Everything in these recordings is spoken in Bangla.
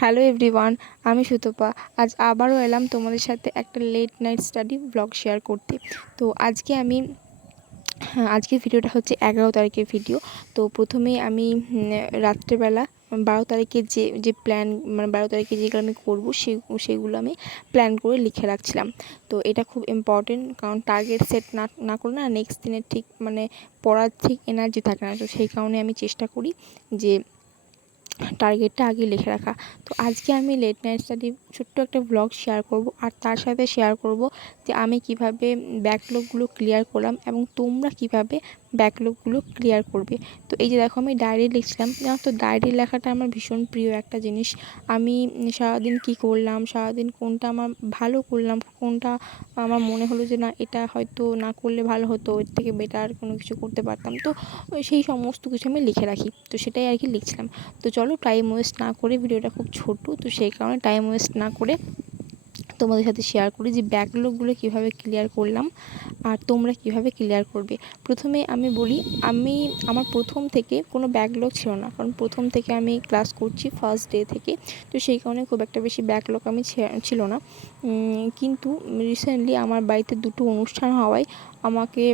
হ্যালো এভরিওয়ান, আমি সুতপা। আজ আবারও এলাম তোমাদের সাথে একটা late night study blog share করতে। তো আজকের ভিডিওটা হচ্ছে 11 তারিখের ভিডিও। তো প্রথমেই আমি রাত্রেবেলা 12 তারিখে যে প্ল্যান, মানে 12 তারিখে যেগুলো আমি করবো সেগুলো আমি প্ল্যান করে লিখে রাখছিলাম। তো এটা খুব ইম্পর্টেন্ট, কারণ টার্গেট সেট না করলে না নেক্সট দিনের ঠিক মানে পড়ার ঠিক এনার্জি থাকে না। তো সেই কারণে আমি চেষ্টা করি যে টার্গেটটা আগে লিখে রাখা। তো আজকে আমি লেট নাইট স্টাডি ছোট্ট একটা ব্লগ শেয়ার করব, আর তার সাথে শেয়ার করব যে আমি কিভাবে ব্যাকলগগুলো ক্লিয়ার করলাম এবং তোমরা কিভাবে ব্যাকলগগুলো ক্লিয়ার করবে। তো এই যে দেখো, আমি ডায়েরি লিখছিলাম। তো ডায়েরি লেখাটা আমার ভীষণ প্রিয় একটা জিনিস। আমি সারাদিন কী করলাম, সারাদিন কোনটা আমার ভালো করলাম, কোনটা আমার মনে হলো যে না এটা হয়তো না করলে ভালো হতো, এর থেকে বেটার কোনো কিছু করতে পারতাম, তো সেই সমস্ত কিছু আমি লিখে রাখি। তো সেটাই আর কি লিখছিলাম। তো চলো টাইম ওয়েস্ট না করে, ভিডিওটা খুব ছোট, তো সেই কারণে টাইম ওয়েস্ট না করে তোমাদের সাথে শেয়ার করি যে ব্যাকলগগুলো কীভাবে ক্লিয়ার করলাম আর তোমরা কিভাবে ক্লিয়ার করবে। প্রথমে আমি বলি, আমার প্রথম থেকে কোনো ব্যাকলগ ছিল না, কারণ প্রথম থেকে আমি ক্লাস করছি ফার্স্ট ডে থেকে। তো সেই কারণে খুব একটা বেশি ব্যাকলগ ছিল না। কিন্তু রিসেন্টলি আমার বাড়িতে দুটো অনুষ্ঠান হওয়ায় আমাকে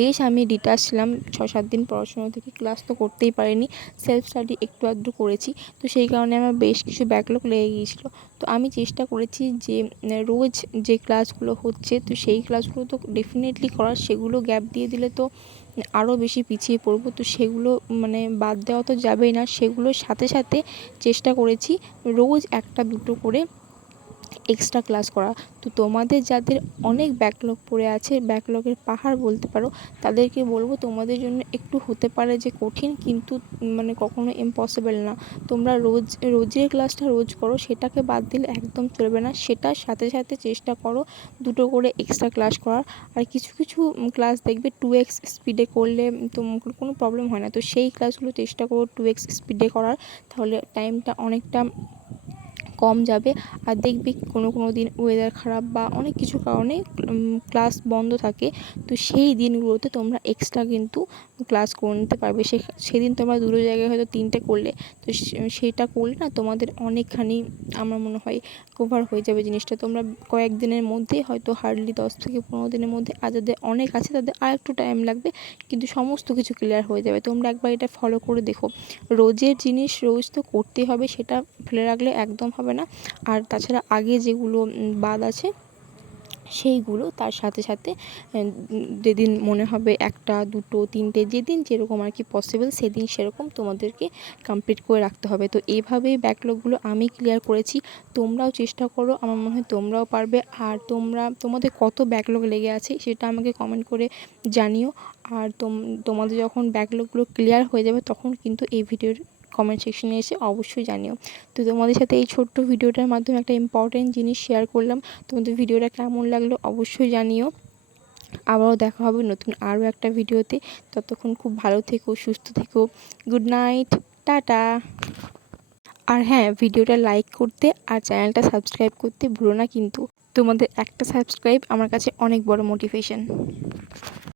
বেশ আমি ডিটাচ ছিলাম 6-7 দিন পড়াশোনা থেকে। ক্লাস তো করতেই পারিনি, সেলফ স্টাডি একটু আধটু করেছি। তো সেই কারণে আমার বেশ কিছু ব্যাকলগ লেগে গিয়েছিলো। তো আমি চেষ্টা করেছি যে রোজ যে ক্লাসগুলো হচ্ছে, তো সেই ক্লাসগুলো তো ডেফিনেটলি করার, সেগুলো গ্যাপ দিয়ে দিলে তো আরও বেশি পিছিয়ে পড়বো। তো সেগুলো মানে বাদ দেওয়া তো যাবেই না, সেগুলোর সাথে সাথে চেষ্টা করেছি রোজ একটা দুটো করে এক্সট্রা ক্লাস করা। তো তোমাদের যাদের অনেক ব্যাকলগ পড়ে আছে, ব্যাকলগের পাহাড় বলতে পারো, তাদেরকে বলবো তোমাদের জন্য একটু হতে পারে যে কঠিন, কিন্তু মানে কখনো ইম্পসিবল না। তোমরা রোজের ক্লাসটা রোজ করো, সেটাকে বাদ দিলে একদম চলবে না। সেটার সাথে সাথে চেষ্টা করো দুটো করে এক্সট্রা ক্লাস করার। আর কিছু কিছু ক্লাস দেখবে 2x স্পিডে করলে তোমার কোনো প্রবলেম হয় না। তো সেই ক্লাসগুলো চেষ্টা করো 2x স্পিডে করার, তাহলে টাইমটা অনেকটা কম যাবে। আর দেখবি কোনো দিন ওয়েদার খারাপ বা অনেক কিছু কারণে ক্লাস বন্ধ থাকে, তো সেই দিনগুলোতে তোমরা এক্সট্রা কিন্তু ক্লাস করে নিতে পারবে। সেদিন তোমরা দুটো জায়গায় হয়তো 3টে করলে, তো সেটা করলে না তোমাদের অনেকখানি আমার মনে হয় কভার হয়ে যাবে জিনিসটা। তোমরা কয়েকদিনের মধ্যেই হয়তো হার্ডলি 10 থেকে 15 দিনের মধ্যে, আর যাদের অনেক আছে তাদের আর একটু টাইম লাগবে, কিন্তু সমস্ত কিছু ক্লিয়ার হয়ে যাবে। তোমরা একবার এটা ফলো করে দেখো। রোজের জিনিস রোজ তো করতে হবে, সেটা ফেলে রাখলে একদম হবে না। আর তাছাড়া আগে যেগুলো বাদ আছে সেইগুলো তার সাথে সাথে যেদিন মনে হবে 1টা 2টো 3টে, যেদিন যেরকম আর কি পসিবল, সেদিন সেরকম তোমাদেরকে কমপ্লিট করে রাখতে হবে। তো এইভাবেই ব্যাকলগগুলো আমি ক্লিয়ার করেছি। তোমরাও চেষ্টা করো, আমার মনে হয় তোমরাও পারবে। আর তোমাদের কত ব্যাকলগ লেগে আছে সেটা আমাকে কমেন্ট করে জানিও। আর তোমাদের যখন ব্যাকলগগুলো ক্লিয়ার হয়ে যাবে, তখন কিন্তু এই ভিডিওর কমেন্ট সেকশনে এসে অবশ্যই জানিও। তো তোমাদের সাথে এই ছোট্ট ভিডিওটার মাধ্যমে একটা ইম্পর্টেন্ট জিনিস শেয়ার করলাম। তোমাদের ভিডিওটা কেমন লাগলো অবশ্যই জানিও। আবারও দেখা হবে নতুন আরও একটা ভিডিওতে। ততক্ষণ খুব ভালো থেকো, সুস্থ থেকো। Good night, tata. আর হ্যাঁ, ভিডিওটা লাইক করতে আর চ্যানেলটা সাবস্ক্রাইব করতে ভুলো না কিন্তু। তোমাদের একটা সাবস্ক্রাইব আমার কাছে অনেক বড় মোটিভেশন।